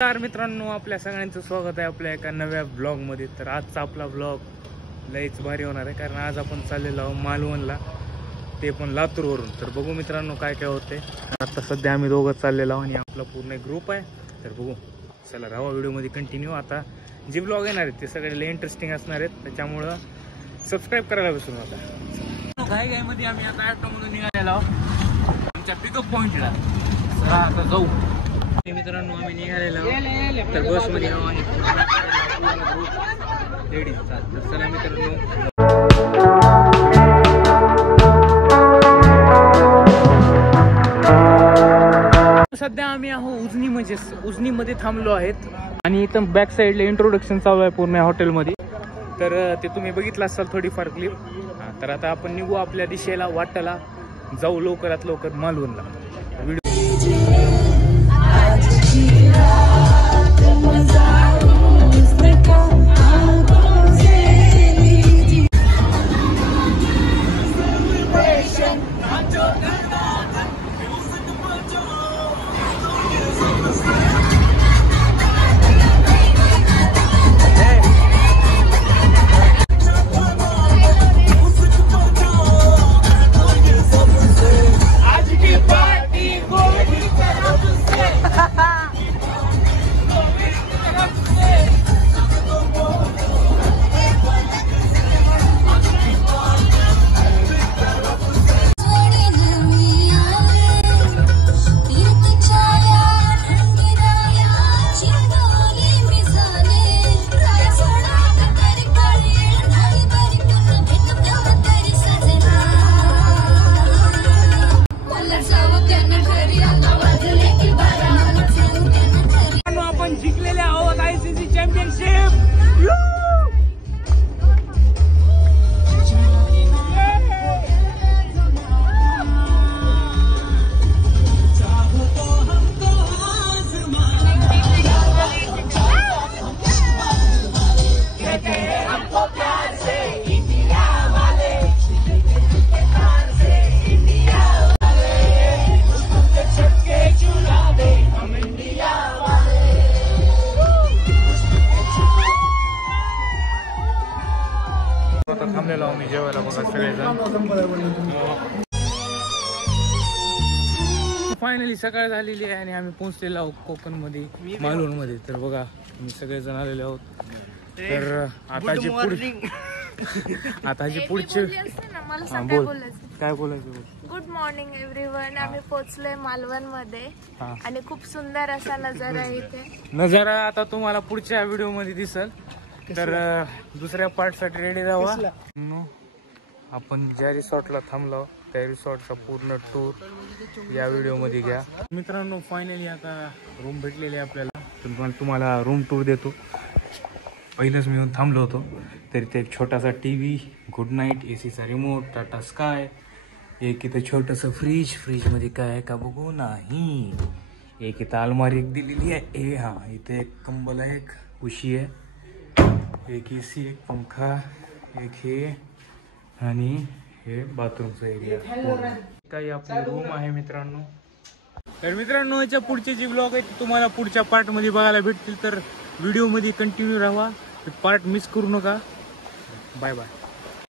नमस्कार मित्रांनो, आपल्या सगळ्यांचं स्वागत आहे आपल्या एका नव्या ब्लॉग मध्ये। तर आजचा आपला ब्लॉग लईच भारी होणार आहे, कारण आज आपण चाललेलो आहोत मालवणला, ते पण लातूरवरून। तर बघू मित्रांनो काय काय होते। आता सध्या आम्ही दोघं चाललेलो आहोत आणि आपला पूर्ण ग्रुप आहे। तर बघू, चला राहा व्हिडिओ मध्ये कंटिन्यू। आता जे ब्लॉग येणार आहेत ते सगळे लई इंटरेस्टिंग असणार आहेत, त्याच्यामुळं सबस्क्राईब करायला विसरू नका। घाई मध्ये आम्ही आता ऑटो म्हणून निघालेलो आहोत आमच्या पिकअप पॉइंटला। चला आता जाऊ मित्रांनो, आम्ही निघालेलो आहोत। तर बस मध्ये लेडीजचा। तर चला मित्रांनो, सध्या आम्ही आहोत उजनीमध्ये थांबलो आहेत आणि इथं बॅक साईडला इंट्रोडक्शन चालू आहे पूर्ण हॉटेलमध्ये। तर ते तुम्ही बघितलं असाल थोडीफार क्लिप। तर आता आपण निघू आपल्या दिशेला, वाटेला जाऊ लवकरात लवकर मालवणला। जिंकलेले आहोत आयसीसी चॅम्पियनशिप। थांबलेलो आम्ही जेवायला बघा सगळेजण। फायनली सकाळ झालेली आहे आणि आम्ही पोहोचलेलो आहोत कोकण मध्ये, मालवण मध्ये। तर बघा आम्ही सगळेजण आलेले आहोत। तर आता जे पुढचे बोल काय बोलायचं। गुड मॉर्निंग एव्हरीवन, आम्ही पोहोचलोय मालवण मध्ये आणि खूप सुंदर असा नजारा आहे इथे। नजारा आता तुम्हाला पुढच्या व्हिडिओ मध्ये दिसेल। तर दुसऱ्या पार्ट साठी रेडी राहा। आपण ज्या रिसॉर्टला थांबलो त्या रिसॉर्टचा पूर्ण टूर या व्हिडिओ मध्ये घ्या मित्रांनो। फायनली आता रूम भेटलेली आहे आपल्याला, तर तुम्हाला रूम टूर देतो। पहिलंच मी येऊन थांबलो होतो, तरी ते एक छोटासा टीव्ही, गुड नाईट, एसीचा रिमोट, टाटा स्काय, एक इथं छोटंसं फ्रीज मध्ये काय आहे का बघू नाही, एक इथं अलमारी एक दिलेली आहे, हा इथे एक कंबल आहे, एक उशी आहे, एक एसी, एक पंखा, एक हे आणि हे बाथरूमचा एरिया काही आपली रूम आहे मित्रांनो। तर मित्रांनो, याच्या पुढचे जे ब्लॉग आहे ते तुम्हाला पुढच्या पार्ट मध्ये बघायला भेटतील, तर व्हिडिओ मध्ये कंटिन्यू राहा, पार्ट मिस करू नका। Bye bye.